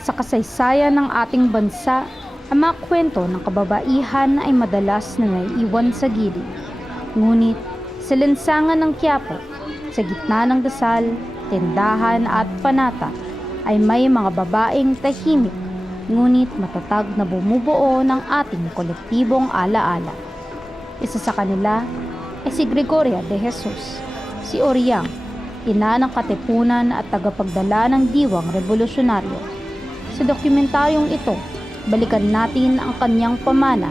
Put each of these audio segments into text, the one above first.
Sa kasaysayan ng ating bansa, ang mga kwento ng kababaihan ay madalas na naiiwan sa gilid. Ngunit sa lansangan ng Quiapo, sa gitna ng dasal, tindahan at panata, ay may mga babaeng tahimik ngunit matatag na bumubuo ng ating kolektibong alaala. Isa sa kanila ay si Gregoria de Jesus, si Oriang, ina ng katipunan at tagapagdala ng diwang revolusyonaryo. Sa dokumentaryong ito, balikan natin ang kanyang pamana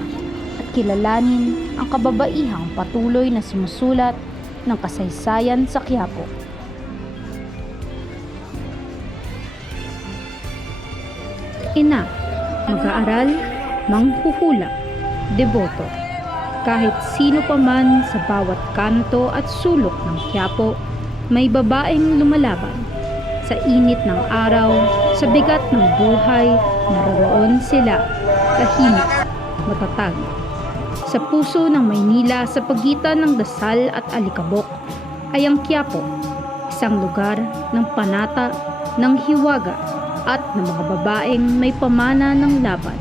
at kilalanin ang kababaihang patuloy na sumusulat ng kasaysayan sa Quiapo. Ina, mag-aaral, manghuhula, deboto. Kahit sino pa man sa bawat kanto at sulok ng Quiapo, may babaeng lumalaban. Sa init ng araw, sa bigat ng buhay, naroroon sila, tahimik, matatag. Sa puso ng Maynila sa pagitan ng dasal at alikabok ay ang Quiapo, isang lugar ng panata, ng hiwaga at ng mga babaeng may pamana ng laban.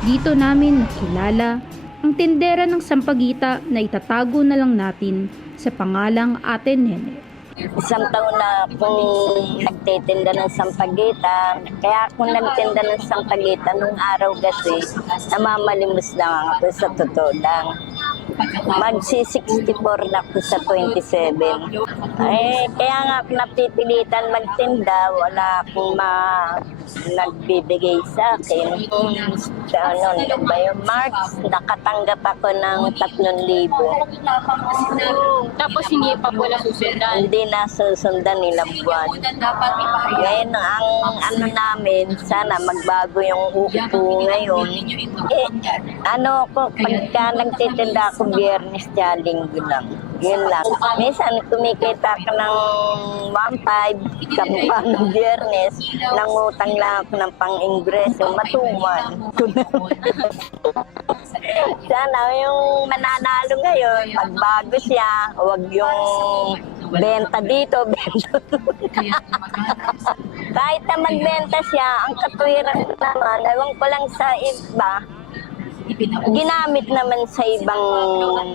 Dito namin nakilala ang tindera ng sampagita na itatago na lang natin sa pangalang Ate Nene. Isang taon na akong nagtitinda ng sampagita. Kaya ako nagtinda ng sampagita nung araw kasi namamalimos lang ako sa totoo lang. Magsi 64 na ako sa 27. Eh, kaya nga ako napipilitan magtinda, wala akong ma nagbibigay sa akin. Sa ano, ba yung March, nakatanggap ako ng 3,000. Tapos hindi pa po nasusundan. Hindi na susundan nilang buwan. Ngayon, ang ano namin, sana magbago yung upo ngayon. Eh, ano ako, pagka nagtitinda ako biyernes, tsaka linggo lang. Yun lang. Minsan, kumikita ako ng 1.5 sa mukha ng biyernes. Nangutang lang ako ng pang-ingreso, matuman. Sana yung mananalo ngayon, magbago siya. Huwag yung benta dito, benta. Kahit na magbenta siya, ang katwiran naman, ewan ko lang sa iba, ginamit naman sa ibang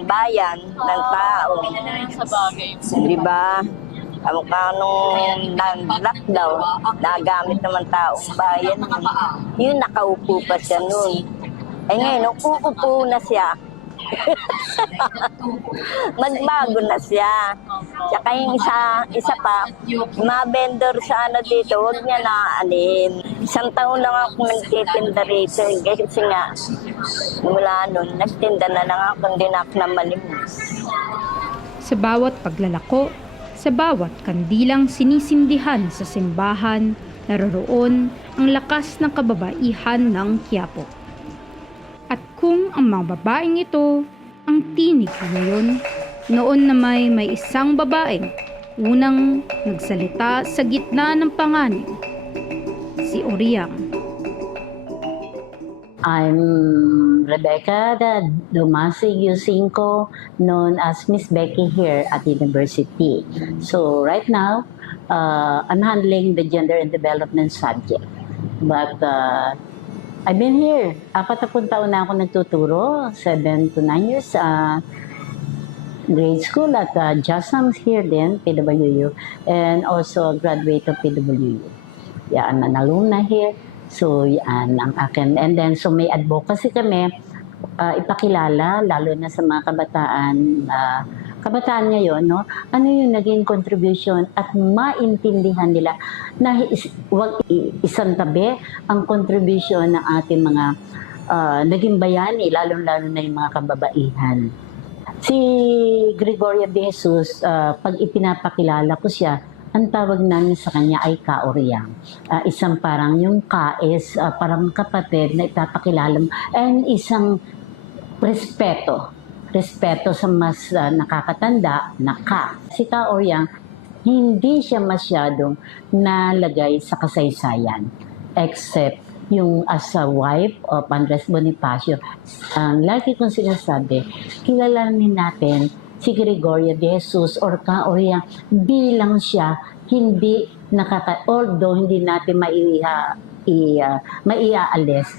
bayan ng tao. Sa bagay. Di ba? Ang kanong lockdown, nagamit naman taong bayan yun. Nakaupo pa siya noon. Eh ngayon, uupo na siya. Magbago na siya. Tsaka yung isa, isa pa, mga vendor sa ano dito, huwag niya na alin. Isang taon lang ako nagtitinda rito. eh, Kasi nga, mula nun, nagtinda na lang ako, hindi na ako namalimos. Sa bawat paglalako, sa bawat kandilang sinisindihan sa simbahan, naroroon ang lakas ng kababaihan ng Quiapo. At kung ang mga babaeng ito ang tinig ngayon, noon na may may isang babaeng unang nagsalita sa gitna ng panganib, si Oriang. I'm Rebecca Dumasig Yusinko, known as Miss Becky here at university. So right now, uh, I'm handling the gender and development subject. But uh, I've been here. Apat na taon na ako nagtuturo, seven to nine years. Uh, grade school at uh, JASAM here din, PWU, and also graduate of PWU. Yan, an alumni here. So, yan ang akin. And then, so may advocacy kami, uh, ipakilala, lalo na sa mga kabataan, uh, kabataan ngayon, no? ano yung naging contribution at maintindihan nila na is, isang tabi ang contribution ng ating mga uh, naging bayani, lalo-lalo na yung mga kababaihan. Si Gregoria de Jesus, uh, pag ipinapakilala ko siya, ang tawag namin sa kanya ay kaoryang. Uh, isang parang yung ka is uh, parang kapatid na ipapakilala mo. And isang respeto. Respeto sa mas uh, nakakatanda na ka. Si kaoryang, hindi siya masyadong nalagay sa kasaysayan. Except yung as a wife of Andres Bonifacio, ang lagi kong sinasabi, kilalanin natin si Gregoria de Jesus or Kaoria bilang siya hindi nakaka although hindi natin maiha mai, uh, maiaalis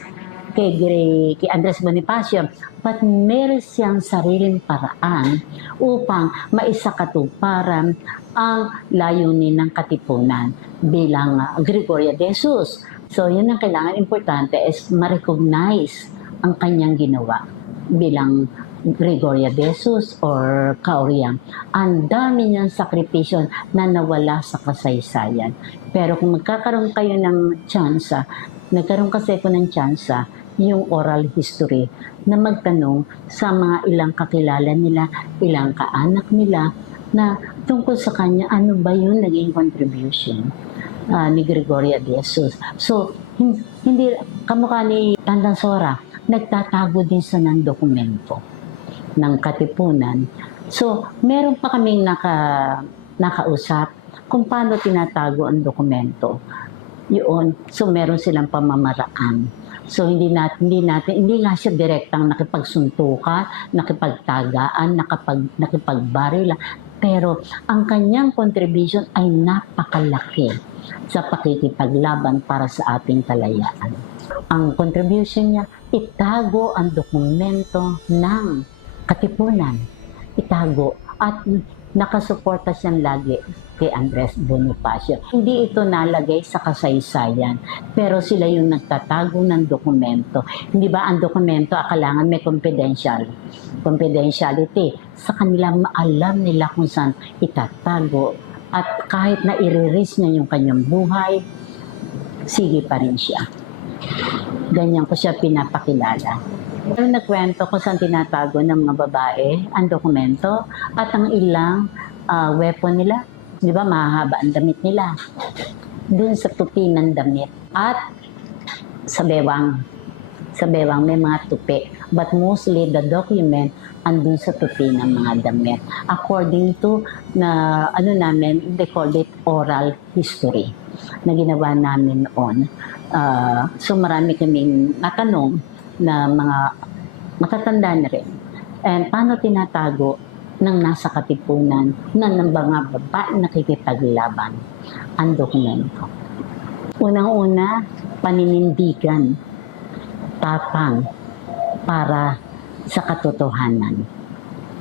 kay, Gre- kay Andres Bonifacio. But meron siyang sariling paraan upang maisakatuparan ang layunin ng katipunan bilang uh, Gregoria de Jesus. So, yun ang kailangan importante is ma-recognize ang kanyang ginawa bilang Gregoria de Jesus or Kauriang. Ang dami niyang sakripisyon na nawala sa kasaysayan. Pero kung magkakaroon kayo ng tsansa, nagkaroon kasi ko ng tsansa, yung oral history na magtanong sa mga ilang kakilala nila, ilang kaanak nila, na tungkol sa kanya, ano ba yung naging contribution ah, ni Gregoria de Jesus. So, hin- hindi, kamukha ni Tandang Sora, nagtatago din sa ng dokumento ng katipunan. So, meron pa kaming naka, nakausap kung paano tinatago ang dokumento. Yun. So, meron silang pamamaraan. So, hindi natin, hindi natin, hindi nga siya direktang nakipagsuntukan, nakipagtagaan, nakapag, nakipagbarila. Pero, ang kanyang contribution ay napakalaki sa pakikipaglaban para sa ating kalayaan. Ang contribution niya, itago ang dokumento ng katipunan. Itago. At nakasuporta siyang lagi kay Andres Bonifacio. Hindi ito nalagay sa kasaysayan, pero sila yung nagtatago ng dokumento. Hindi ba ang dokumento akalangan may confidential confidentiality sa kanila maalam nila kung saan itatago at kahit na i-release niya yung kanyang buhay, sige pa rin siya. Ganyan ko siya pinapakilala. Pero nagkwento ko saan tinatago ng mga babae ang dokumento at ang ilang ah, weapon nila. Di ba, mahahaba ang damit nila. Doon sa tupi ng damit. At sa bewang. Sa bewang may mga tupi. But mostly the document andun sa tupi ng mga damit. According to na ano namin, they called it oral history na ginawa namin noon. Ah, so marami kaming natanong na mga matatanda na rin. And paano tinatago ng nasa katipunan na ng mga babae nakikipaglaban ang dokumento. Unang-una, paninindigan, tapang para sa katotohanan.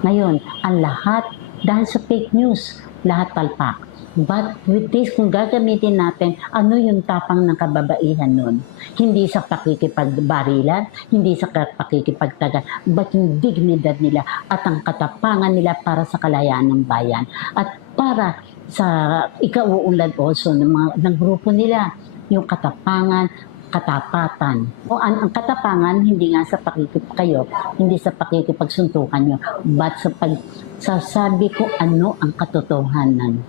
Ngayon, ang lahat, dahil sa fake news, lahat palpak. But with this, kung gagamitin natin, ano yung tapang ng kababaihan nun? Hindi sa pakikipagbarilan, hindi sa pakikipagtagal, but yung dignidad nila at ang katapangan nila para sa kalayaan ng bayan. At para sa ikauunlad also ng, mga, ng grupo nila, yung katapangan, katapatan. O ang, ang katapangan hindi nga sa pakikip kayo, hindi sa pakikipagsuntukan nyo, but sa pagsasabi ko ano ang katotohanan.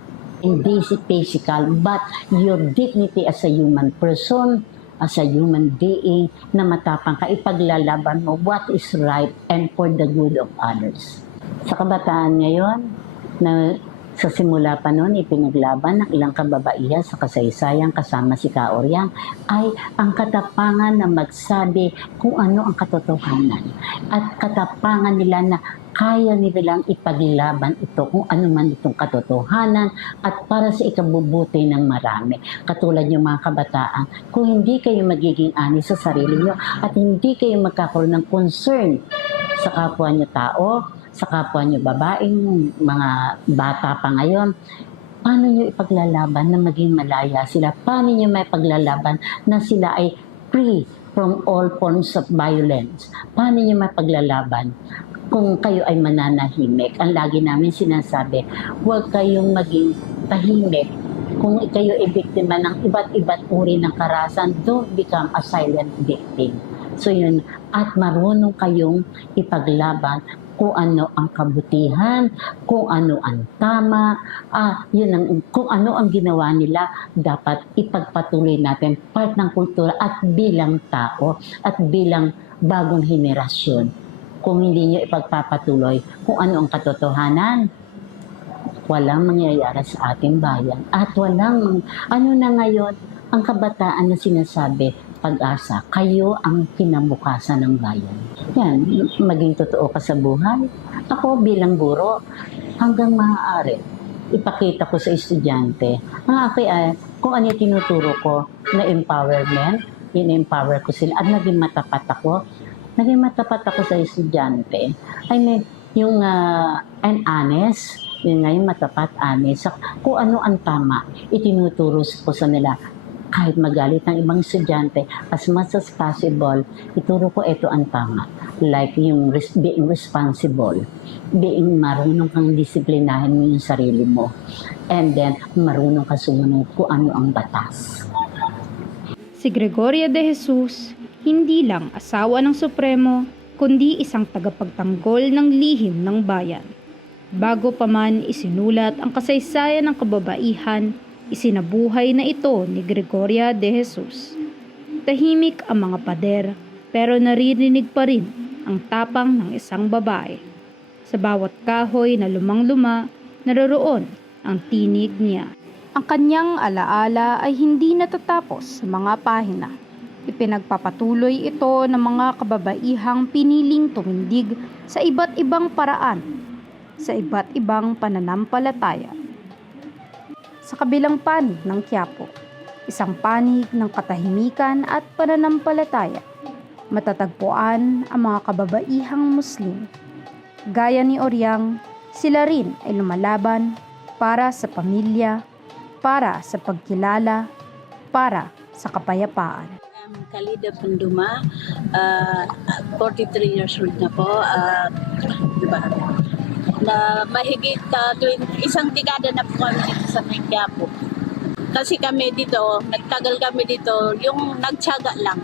Hindi si physical, but your dignity as a human person, as a human being, na matapang ka, ipaglalaban mo what is right and for the good of others. Sa kabataan ngayon, na sa simula pa noon, ipinaglaban ng ilang kababaihan sa kasaysayan kasama si Kaoryang ay ang katapangan na magsabi kung ano ang katotohanan at katapangan nila na kaya nilang ipaglaban ito kung ano man itong katotohanan at para sa ikabubuti ng marami. Katulad yung mga kabataan, kung hindi kayo magiging ani sa sarili nyo at hindi kayo magkakaroon ng concern sa kapwa nyo tao, sa kapwa nyo babaeng mga bata pa ngayon, paano nyo ipaglalaban na maging malaya sila? Paano nyo may paglalaban na sila ay free from all forms of violence? Paano nyo may paglalaban kung kayo ay mananahimik? Ang lagi namin sinasabi, huwag kayong maging tahimik kung kayo ay biktima ng iba't iba't uri ng karasan, don't become a silent victim. So yun, at marunong kayong ipaglaban kung ano ang kabutihan, kung ano ang tama, ah, yun ang, kung ano ang ginawa nila, dapat ipagpatuloy natin part ng kultura at bilang tao at bilang bagong henerasyon. Kung hindi nyo ipagpapatuloy kung ano ang katotohanan, walang mangyayari sa ating bayan. At walang, ano na ngayon, ang kabataan na sinasabi, pag-asa, kayo ang kinabukasan ng bayan. Yan, maging totoo ka sa buhay. Ako bilang guro, hanggang maaari, ipakita ko sa estudyante, ang akin ay, kung ano yung tinuturo ko na empowerment, in-empower ko sila at naging matapat ako. Naging matapat ako sa estudyante. I mean, yung uh, and honest, yun nga yung matapat, honest. Kung ano ang tama, itinuturo ko sa nila kahit magalit ng ibang estudyante, as much as possible, ituro ko ito ang tama. Like yung res- being responsible, being marunong kang disiplinahin mo yung sarili mo, and then marunong ka sumunod kung ano ang batas. Si Gregoria de Jesus, hindi lang asawa ng Supremo, kundi isang tagapagtanggol ng lihim ng bayan. Bago pa man isinulat ang kasaysayan ng kababaihan, isinabuhay na ito ni Gregoria de Jesus. Tahimik ang mga pader, pero naririnig pa rin ang tapang ng isang babae. Sa bawat kahoy na lumang-luma, naroroon ang tinig niya. Ang kanyang alaala ay hindi natatapos sa mga pahina. Ipinagpapatuloy ito ng mga kababaihang piniling tumindig sa iba't ibang paraan, sa iba't ibang pananampalataya. Sa kabilang panig ng Quiapo, isang panig ng katahimikan at pananampalataya, matatagpuan ang mga kababaihang Muslim. Gaya ni Oryang, sila rin ay lumalaban para sa pamilya, para sa pagkilala, para sa kapayapaan. I'm Khalida Panduma, uh, 43 years old na po. Uh, diba? Na mahigit uh, 20, isang dekada na po kami dito sa Quiapo. Kasi kami dito, nagtagal kami dito, yung nagtyaga lang.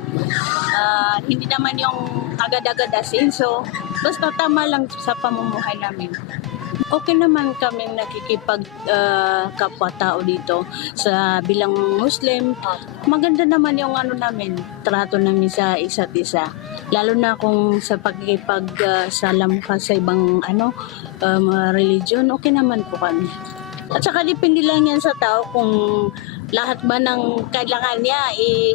Ah, hindi naman yung agad-agad asenso. Basta tama lang sa pamumuhay namin. Okay naman kami nakikipag ah, kapwa-tao dito sa bilang Muslim. Maganda naman yung ano namin, trato namin sa isa't isa. Lalo na kung sa pagkikipag ah, salam ka sa ibang ano um, religion, okay naman po kami. At saka depende lang yan sa tao kung lahat ba ng kailangan niya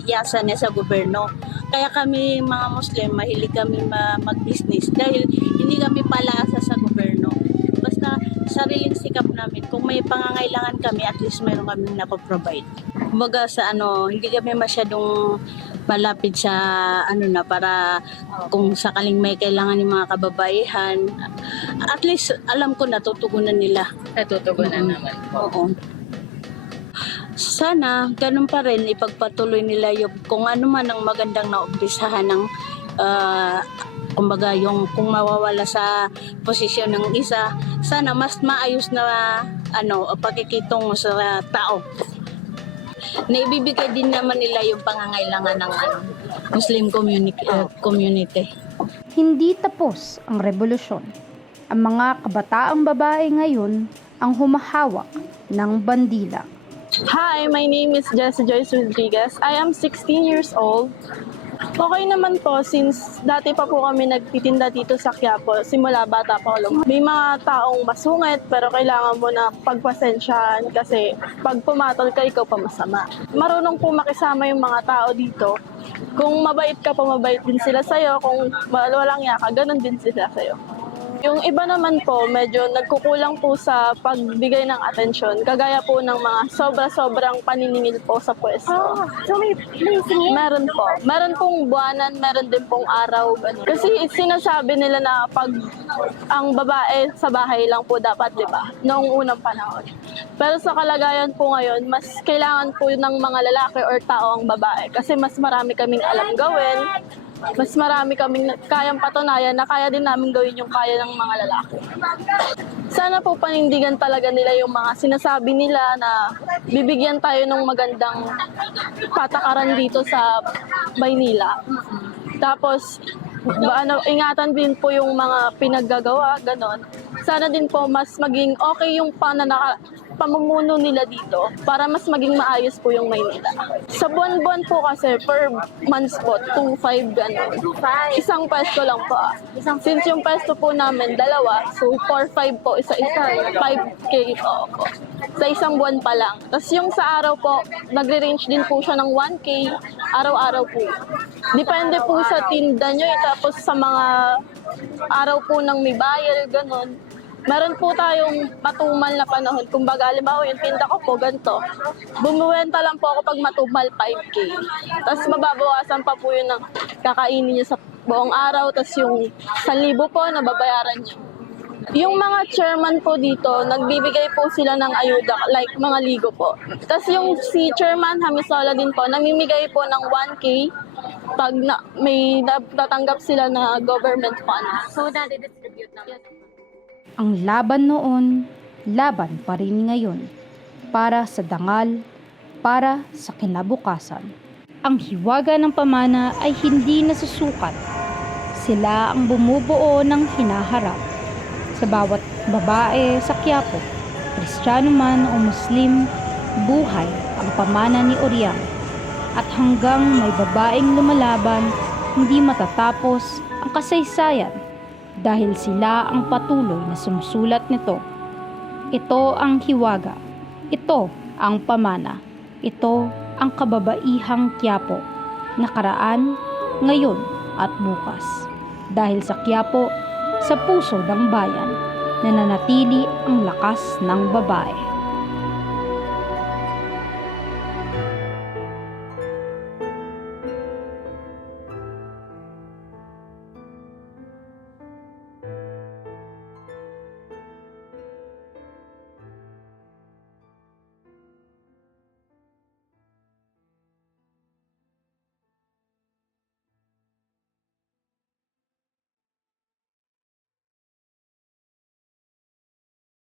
iasa niya sa gobyerno. Kaya kami mga Muslim, mahilig kami ma- mag-business dahil hindi kami palaasa sa gobyerno. Basta sariling sikap namin. Kung may pangangailangan kami, at least meron kami napoprovide. Kumbaga sa ano, hindi kami masyadong malapit sa ano na para kung sakaling may kailangan ng mga kababaihan, at least alam ko natutugunan nila. Natutugunan Mm. naman po. Oo. Sana ganun pa rin ipagpatuloy nila yung kung ano man ang magandang naumpisahan ng ah, kumbaga yung kung mawawala sa posisyon ng isa, sana mas maayos na ano pagkikitong sa tao. Na ibibigay din naman nila yung pangangailangan ng ano, Muslim community. community. Hindi tapos ang revolusyon. Ang mga kabataang babae ngayon ang humahawak ng bandila. Hi, my name is Jessie Joyce Rodriguez. I am 16 years old. Okay naman po since dati pa po kami nagtitinda dito sa Quiapo, simula bata pa ako. May mga taong masungit pero kailangan mo na pagpasensyahan kasi pag pumatol ka, ikaw pa masama. Marunong po makisama yung mga tao dito. Kung mabait ka pa, mabait din sila sa'yo. Kung walang yaka, ganun din sila sa'yo. Yung iba naman po, medyo nagkukulang po sa pagbigay ng atensyon. Kagaya po ng mga sobra-sobrang paniningil po sa pwesto. So may blazing Meron po. Meron pong buwanan, meron din pong araw. ganun. Kasi sinasabi nila na pag ang babae sa bahay lang po dapat, di ba? Noong unang panahon. Pero sa kalagayan po ngayon, mas kailangan po ng mga lalaki or tao ang babae. Kasi mas marami kaming alam gawin. Mas marami kaming kayang patunayan na kaya din namin gawin yung kaya ng mga lalaki. Sana po panindigan talaga nila yung mga sinasabi nila na bibigyan tayo ng magandang patakaran dito sa Maynila. Tapos, ba, ano, ingatan din po yung mga pinaggagawa, ganon. Sana din po mas maging okay yung pananaka, pamumuno nila dito para mas maging maayos po yung Maynila. Sa buwan-buwan po kasi per months po, 2-5 ganon. Isang pesto lang po ah. Since yung pesto po namin, dalawa, so 4-5 po, isa-isa, 5K po po. Sa isang buwan pa lang. Tapos yung sa araw po, nagre-range din po siya ng 1K, araw-araw po. Depende po sa tinda nyo, eh, tapos sa mga araw po ng may bayar, ganon. Meron po tayong matumal na panahon. Kumbaga, halimbawa yung tinda ko po, ganito. Bumuwenta lang po ako pag matumal 5K. Tapos mababawasan pa po yun ng kakainin niyo sa buong araw. Tapos yung 1,000 po na babayaran niyo. Yung mga chairman po dito, nagbibigay po sila ng ayuda, like mga ligo po. Tapos yung si Chairman Hamisola din po, namimigay po ng 1K pag na, may natatanggap sila na government funds. So, nadidistribute naman. Ang laban noon, laban pa rin ngayon. Para sa dangal, para sa kinabukasan. Ang hiwaga ng pamana ay hindi nasusukat. Sila ang bumubuo ng hinaharap. Sa bawat babae sa Quiapo, Kristiyano man o Muslim, buhay ang pamana ni Oriang. At hanggang may babaeng lumalaban, hindi matatapos ang kasaysayan dahil sila ang patuloy na sumsulat nito. Ito ang hiwaga. Ito ang pamana. Ito ang kababaihang Quiapo. Nakaraan, ngayon at bukas. Dahil sa Quiapo, sa puso ng bayan, nananatili ang lakas ng babae.